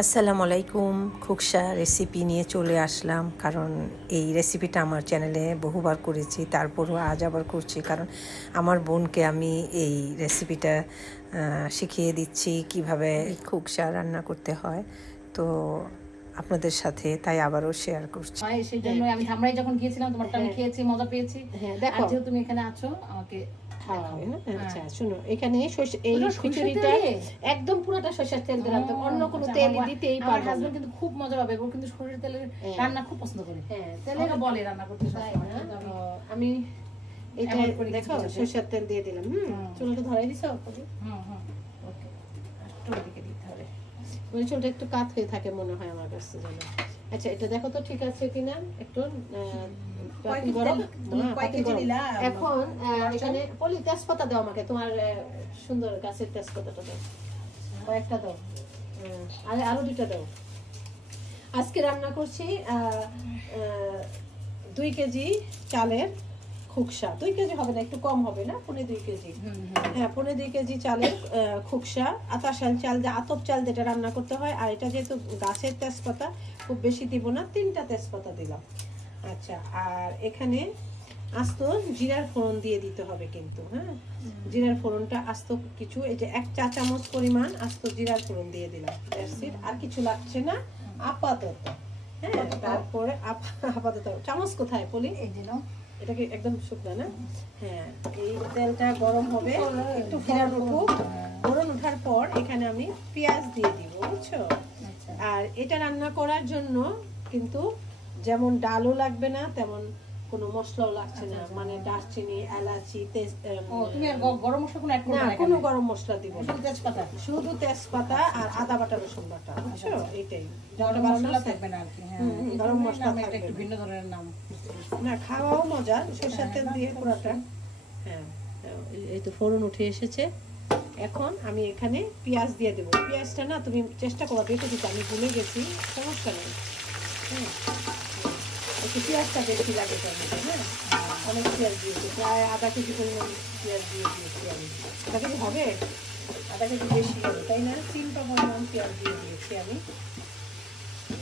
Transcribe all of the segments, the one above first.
আসসালামু আলাইকুম। খুকসা রেসিপি নিয়ে চলে আসলাম, কারণ এই রেসিপিটা আমার চ্যানেলে বহুবার করেছি, তারপরও আজ আবার করছি কারণ আমার বোনকে আমি এই রেসিপিটা শিখিয়ে দিচ্ছি কিভাবে খুকসা রান্না করতে হয়। তো আপনাদের সাথে তাই আবারও শেয়ার করছি। সেই জন্য আমি ধামরাই যখন গিয়েছিলাম তোমারটা আমি খেয়েছি, মজা পেয়েছি। দেখো যেহেতু তুমি এখানে আছো আমাকে আচ্ছা শুনো, এখানে এই খিচুড়িটা একদম পুরোটা সরষের তেল দিয়ে রান্না, অন্য কোনো তেল দিতেই পারবে না। আমার হাজবেন্ড কিন্তু খুব মজা পাবে, ও কিন্তু সরষের তেলের রান্না খুব পছন্দ করে। তেলের বলে রান্না করতে চাই না। আমি এটা দেখো সরষের তেল দিয়ে দিলাম। চুলাটা ধরাই দিছো? ওকে, একটু ওদিকে দিতে হবে, মানে চুলটা একটু কাত হয়ে থাকে মনে হয় আমার কাছে যেন। আচ্ছা এটা দেখো তো ঠিক আছে কিনা, একটু গরম। এখন এখানে পলি তেজপাতা দাও আমাকে, তোমার সুন্দর গাছের তেজপাতাটা দাও, কয়েকটা দাও, আরো দুইটা দাও। আজকে রান্না করছি 2 কেজি চালের খুকসা। 2 কেজি হবে না, একটু কম হবে না, 2.5 কেজি। হ্যাঁ 2.5 কেজি চালের খুকসা। আতাশাল চাল, যে আতপ চাল যেটা রান্না করতে হয়। আর এটা যেহেতু গাছের তেজপাতা, খুব বেশি দিব না, 3টা তেজপাতা দিলাম। আচ্ছা, আর এখানে আস্ত জিরার ফোড়ন দিয়ে দিতে হবে কিন্তু। হ্যাঁ জিরার ফোড়নটা আস্ত কিছু, এই যে 1 চা চামচ পরিমাণ আস্ত জিরার ফোড়ন দিয়ে দিলাম। আর কিছু লাগছে না আপাতত। হ্যাঁ তারপরে আপাতত চামচ কোথায় পলি? এই দিলাম। এটা কি একদম শুকনো না? হ্যাঁ এই তেলটা গরম হবে, একটু ফোড়ন উঠুক। ফোড়ন ওঠার পর এখানে আমি পেঁয়াজ দিয়ে দিব, বুঝছো? আর এটা রান্না করার জন্য কিন্তু যেমন ডালও লাগবে না, তেমন কোনো মশলাও লাগছে না। মানে দারচিনি, এলাচি, তুমি আর গরম মশলা কোনো অ্যাড করবে না? কোনো গরম মশলা দিব না, শুধু তেজপাতা আর আদা বাটা, রসুন বাটা, বুঝছো? এইটাই, গরম মশলা থাকবে না আর কি। হ্যাঁ গরম মশলা থাকবে, একটু ভিন্ন ধরনের নাম না, খাওয়াও মজা সরষের তেল দিয়ে পুরোটা। হ্যাঁ এই তো ফোড়ন উঠে এসেছে। এখন আমি এখানে পেঁয়াজ দিয়ে দেবো। পেঁয়াজটা না তুমি চেষ্টা করো বেটে দিতে, আমি ভুলে গেছি, সমস্যা নেই। হ্যাঁ একটু পেঁয়াজটা বেশি লাগে টমেটো। হ্যাঁ অনেক পেঁয়াজ দিয়েছি, প্রায় আধা কেজি পরিমাণ পেঁয়াজ দিয়ে দিয়েছি আমি। আধা কেজি হবে, আধা কেজি বেশি হবে তাই না? 3টা পরিমাণ পেঁয়াজ দিয়ে দিয়েছি আমি।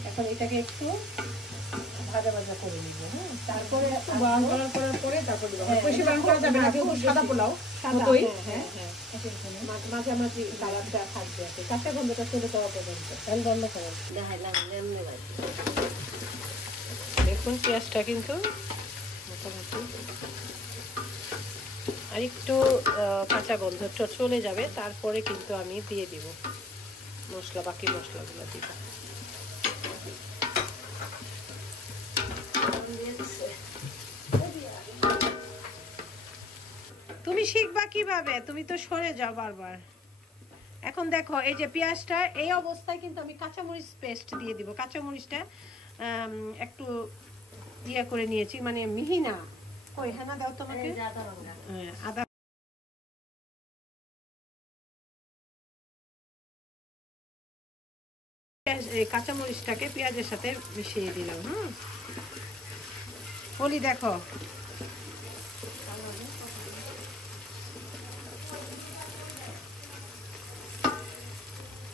এখন এটাকে একটু ভাজা ভাজা করে নিব। হ্যাঁ তারপরে ব্রাউন কালার করার পরে তারপর দিব। বেশি ব্রাউন করা যাবে না, যেহেতু সাদা পোলাও। সাদাই। হ্যাঁ হ্যাঁ মাঝামাঝি কালারটা থাকবে আর কি, কাঁচা গন্ধটা চলে যাওয়া পর্যন্ত। তেল বন্ধ করো। দেখুন পেঁয়াজটা কিন্তু মোটামুটি আর একটু কাঁচা গন্ধটা চলে যাবে, তারপরে কিন্তু আমি দিয়ে দিব মশলা, বাকি মশলাগুলো দিব। তুমি শিখবা কিভাবে? তুমি তো সরে যাও বারবার। এখন দেখো এই যে পেঁয়াজটা এই অবস্থায় কিন্তু আমি কাঁচামরিচ পেস্ট দিয়ে দিব। কাঁচামরিচটা একটু ইয়ে করে নিয়েছি, মানে মিহি না। কই হেনা দাও তোমাকে, আদা কাঁচামরিচটাকে পেঁয়াজের সাথে মিশিয়ে দিলাম। বলি দেখো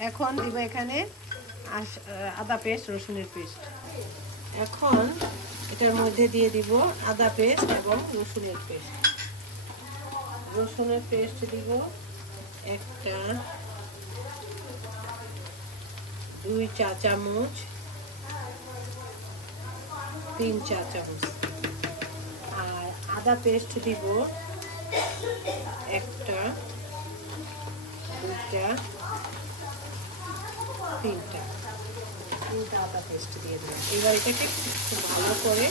এখন দিব এখানে আদা পেস্ট, রসুনের পেস্ট। এখন এটার মধ্যে দিয়ে দিব আদা পেস্ট এবং রসুনের পেস্ট। রসুনের পেস্ট দিব একটা 2 চা চামচ, 3 চা চামচ। আর আদা পেস্ট দিব একটা, 2টা, 3টা আদা পেস্ট দিয়ে দিলাম। এবার এটাকে খুব ভালো করে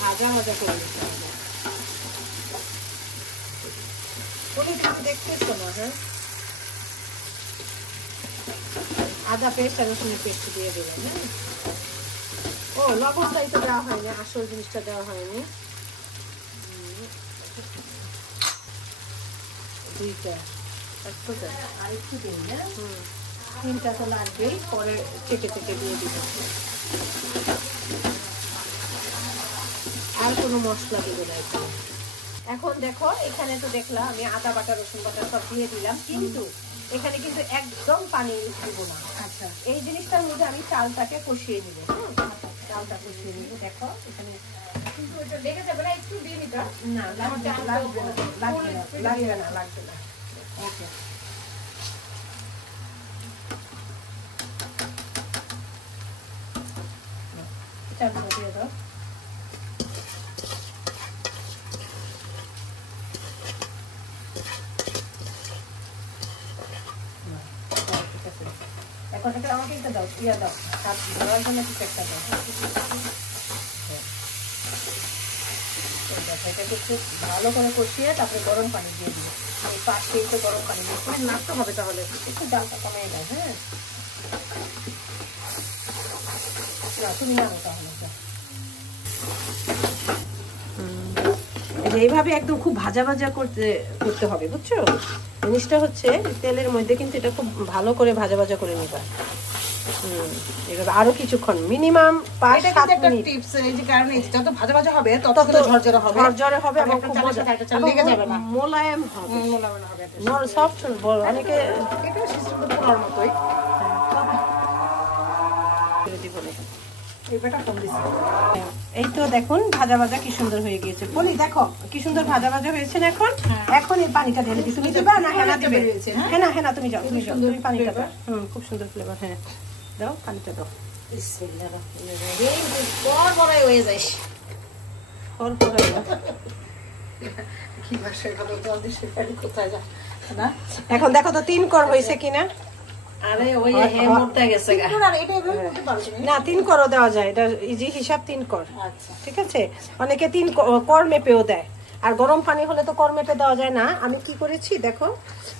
ভাজা ভাজা করে নিতে হবে। বলে তুমি দেখতেছো না? হ্যাঁ আদা পেস্ট আর রসুনের পেস্ট দিয়ে দিলাম। হ্যাঁ ও লবণটাই তো দেওয়া হয়নি, আসল জিনিসটা দেওয়া হয়নি। 2টা আর একটু দিন না, 3টা তো লাগবেই, পরে চেটে চেটে দিয়ে দিব। আর কোনো মশলা দিব না এখানে। এখন দেখো এখানে তো দেখলাম আমি আদা বাটা, রসুন বাটা সব দিয়ে দিলাম, কিন্তু এখানে কিন্তু একদম পানি দিব না। আচ্ছা, এই জিনিসটার মধ্যে আমি চালটাকে কষিয়ে নিব। চালটা কষিয়ে নিব। দেখো এখানে কিন্তু এটা লেগে যাবে না, একটু দিয়ে নিতে না, লাগবে না। ওকে, চালটা দিয়ে দাও। এখন এটা আমাকে একটা দাও, ইয়া দাও, হাত ধরার জন্য কিছু একটা দাও। এটাকে খুব ভালো করে কষিয়ে তারপরে গরম পানি দিয়ে দিও। এই 5 কেজি গরম পানি দিয়ে নাড়তে হবে। তাহলে একটু জালটা কমিয়ে দাও। হ্যাঁ, না তুমি নাড়ো তাহলে। এইভাবে একদম খুব ভাজা ভাজা করতে হবে, বুঝছো? জিনিসটা হচ্ছে তেলের মধ্যে কিন্তু এটা খুব ভালো করে ভাজা ভাজা করে নিবা। এভাবে আরো কিছুক্ষণ, মিনিমাম 5-7 মিনিট। টিপস, এই যে কারণে যত ভাজা ভাজা হবে তত ঝরঝরে হবে, এবং খুব লেগে যাবে না, মোলায়েম হবে, সফট বল। অনেকে এটা সিস্টেমটা পোলার মতোই। এই তো দেখুন ভাজা ভাজা কি সুন্দর হয়ে গিয়েছে। বলি দেখো কি সুন্দর ভাজা ভাজা হয়েছে না। এখন এই পানিটা ঢেলে দিই। তুমি দিবা না হেনা দিবে? হেনা তুমি যাও, তুমি পানিটা দাও। খুব সুন্দর ফ্লেভার। হ্যাঁ দাও, পানিটা দাও। এখন দেখো তো 3 কর হয়েছে কিনা। আরে ওই মরতে গেছে গা। এটা এভাবে করতে পারছো না, 3 করও দেওয়া যায়। এটা ইজি হিসাব 3 কর। আচ্ছা, ঠিক আছে। অনেকে 3 কর মেপেও দেয়, আর গরম পানি হলে তো কর মেপে দেওয়া যায় না। আমি কি করেছি দেখো,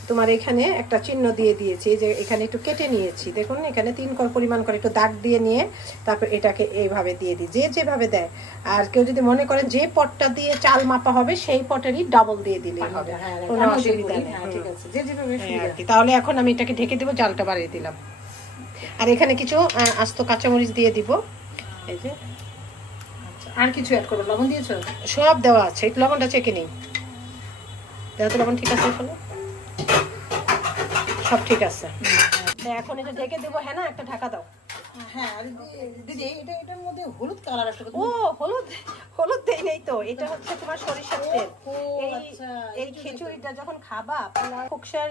তোমার এখানে একটা চিহ্ন দিয়ে দিয়েছি, যে এখানে একটু কেটে নিয়েছি। দেখুন এখানে 3 কর পরিমাণ করে একটু দাগ দিয়ে নিয়ে তারপর এটাকে এইভাবে দিয়ে দিই, যেভাবে দেয়। আর কেউ যদি মনে করেন যে পটটা দিয়ে চাল মাপা হবে সেই পটেরই ডাবল দিয়ে দিলে হবে, কোনো অসুবিধা নেই। ঠিক আছে, যে যেভাবে সুবিধা। তাহলে এখন আমি এটাকে ঢেকে দেবো, জালটা বাড়িয়ে দিলাম। আর এখানে কিছু আস্ত কাঁচামরিচ দিয়ে দিব। এই যে আর কিছু অ্যাড করো? লবণ দিয়েছো? সব দেওয়া আছে। একটু লবণটা চেকে নিই। দেওয়া তো লবণ ঠিক আছে, এখানে সব ঠিক আছে। এখন এটা ঢেকে দেবো। হ্যাঁ না, একটা ঢাকা দাও। হ্যাঁ, আর দিদি এটার মধ্যে হলুদ কালার আসলে। ও হলুদ দেই নেই তো। এটা হচ্ছে তোমার সরিষার তেল। এই খিচুড়িটা যখন খাবা, কুকসার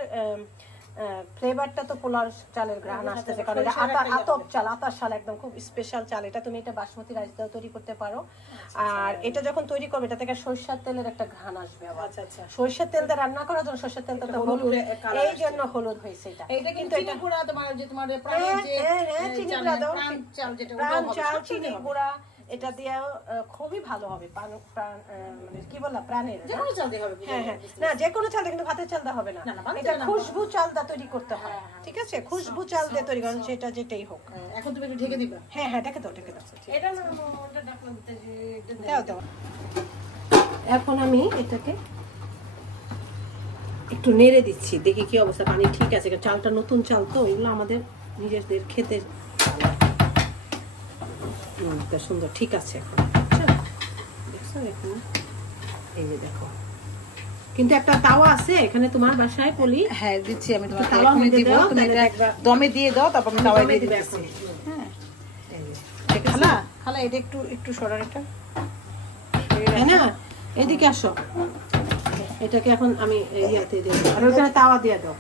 ফ্লেভারটা তো পোলার চালের ঘ্রাণ আসতেছে, কারণ এটা আতার চাল, একদম খুব স্পেশাল চাল। এটা তুমি এটা বাসমতি রাইস দিয়েও তৈরি করতে পারো। আর এটা যখন তৈরি করবে এটা থেকে সরিষার তেলের একটা ঘ্রাণ আসবে। সরিষার তেল দিয়ে রান্না করার জন্য সরিষার তেলটা তো হলুদ, এই জন্য হলুদ হয়েছে এটা। এটা কিন্তু চিনি গুঁড়া তোমার যে তোমার প্রাণের যে চিনি গুঁড়া দাও, চাল যেটা প্রাণ চাল, চিনি গুঁড়া, এটা দিয়ে খুবই ভালো হবে। মানে কি বললাম, প্রাণের যে কোনো চাল দিয়ে হবে। হ্যাঁ, না যে কোনো চাল দিয়ে, কিন্তু ভাতের চাল দেওয়া হবে না। এটা খুশবু চাল দিয়ে তৈরি করতে হয়। ঠিক আছে, খুশবু চাল দিয়ে তৈরি করেন, সেটা যেটাই হোক। এখন তুমি একটু ঢেকে দিবা। হ্যাঁ, ঢেকে দাও। এটা দাও। এখন আমি এটাকে একটু নেড়ে দিচ্ছি, দেখি কি অবস্থা। পানি ঠিক আছে, চালটা নতুন চাল তো, এগুলো আমাদের নিজেদের খেতে সুন্দর ঠিক আছে। এখন দেখছো, এখন এই যে দেখো, কিন্তু একটা তাওয়া আছে এখানে তোমার বাসায় পলি। হ্যাঁ দিচ্ছি আমি, তোমার তাওয়া মধ্যে দিব। তুমি এটা দমে দিয়ে দাও, তারপর আমি তাওয়ায় দিয়ে দিচ্ছি। হ্যাঁ, খালা এটা একটু সরার, এটা তাই না? এদিকে আসো, এটাকে এখন আমি ইয়াতে দিয়ে দেবো, আর ওখানে তাওয়া দিয়ে দাও।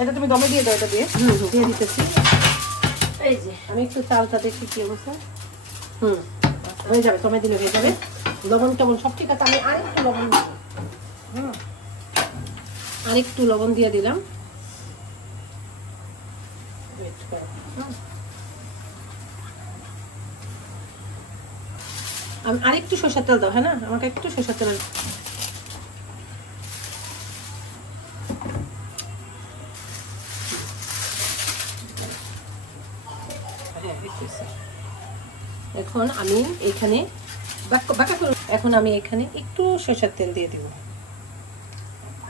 এটা তুমি দমে দিয়ে দাও, এটা দিয়ে দিয়ে দিতেছি। এই যে আমি একটু চালটা দেখি কি অবস্থা। হয়ে যাবে, সময় দিলে হয়ে যাবে। লবণ টবণ সব ঠিক আছে। আমি আরেকটু লবণ দিব। আরেকটু লবণ দিয়ে দিলাম। আমি আরেকটু সরষের তেল দাও। হ্যাঁ না, আমাকে একটু সরষের তেল। এখন আমি এখানে এখন আমি এখানে একটু সরষের তেল দিয়ে দিব।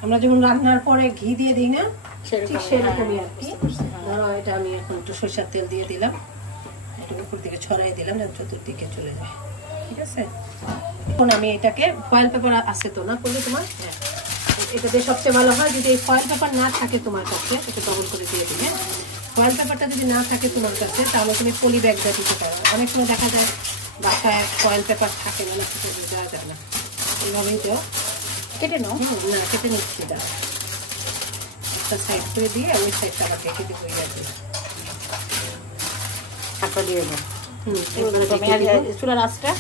আমরা যেমন রান্নার পরে ঘি দিয়ে দিই না, ঠিক সেরকমই আর কি। ধরো এটা আমি এখন একটু সরষের তেল দিয়ে দিলাম, একটু উপর দিকে ছড়াই দিলাম, চতুর্দিকে চলে যায়। ঠিক আছে, এখন আমি এটাকে ফয়েল পেপার আছে তো না করলে তোমার, এটাতে সবচেয়ে ভালো হয় যদি এই ফয়েল পেপার না থাকে তোমার কাছে, একটু ডবল করে দিয়ে দিবে। ফয়েল পেপারটা যদি না থাকে তোমার কাছে তাহলে তুমি পলি ব্যাগটা দিতে পারো। অনেক সময় দেখা যায় বাসায় ফয়েল পেপার থাকে না, দেওয়া যায় না। এইভাবেই তো কেটে নাও। না কেটে নিচ্ছি, দাও একটা সাইড করে দিয়ে ওই সাইডটা আবার কেটে দিব। তারপর দিয়ে দাও। চুলার আঁচটা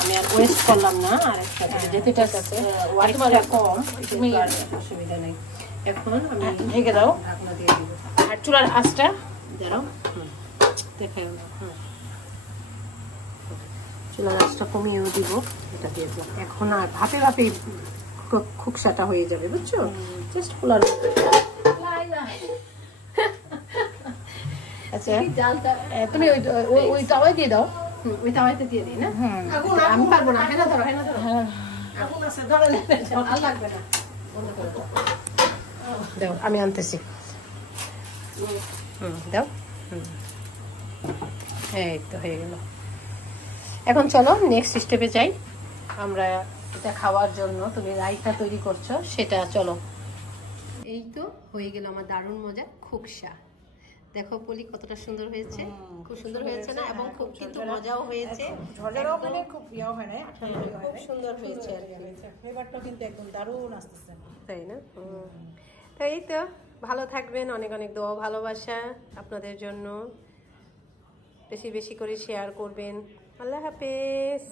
আমি আর ওয়েস্ট করলাম না, আর যেতে কাছে কম তুমি অসুবিধা নেই। এখন আমি ঢেকে দাও ঢাকনা দিয়ে দিব। আর চুলার আঁচটা দাঁড়াও, দেখাও না। চুলার আঁচটা কমিয়েও দিব, এটা দিয়ে দিলাম। এখন আর ভাপে ভাপে খুকসাটা হয়ে যাবে, বুঝছো? Just cooler. আচ্ছা তুমি ওই তাওয়ায় দিয়ে দাও। ওই তাওয়াতে দিয়ে দিই না? আমি পারবো না। হ্যাঁ ধরো, হ্যাঁ ধরো। আগুন আছে, ধরো না, আর লাগবে না। দাও, আমি আনতেছি। দাও। এই তো হয়ে গেল। এখন চলো নেক্সট স্টেপে যাই। আমরা এটা খাওয়ার জন্য তুমি রাইতা তৈরি করছো, সেটা চলো। এই তো হয়ে গেল আমার দারুণ মজা খুকসা। দেখো পলি কতটা সুন্দর হয়েছে, খুব সুন্দর হয়েছে না? এবং খুব কিন্তু মজাও হয়েছে। খুব ইয়ে হয় না, খুব সুন্দর হয়েছে আর কি। ফ্লেভারটাও কিন্তু একদম দারুণ আসতেছে, তাই না? তাই তো, ভালো থাকবেন। অনেক অনেক দোয়া ভালোবাসা আপনাদের জন্য। বেশি বেশি করে শেয়ার করবেন। আল্লাহ হাফেজ।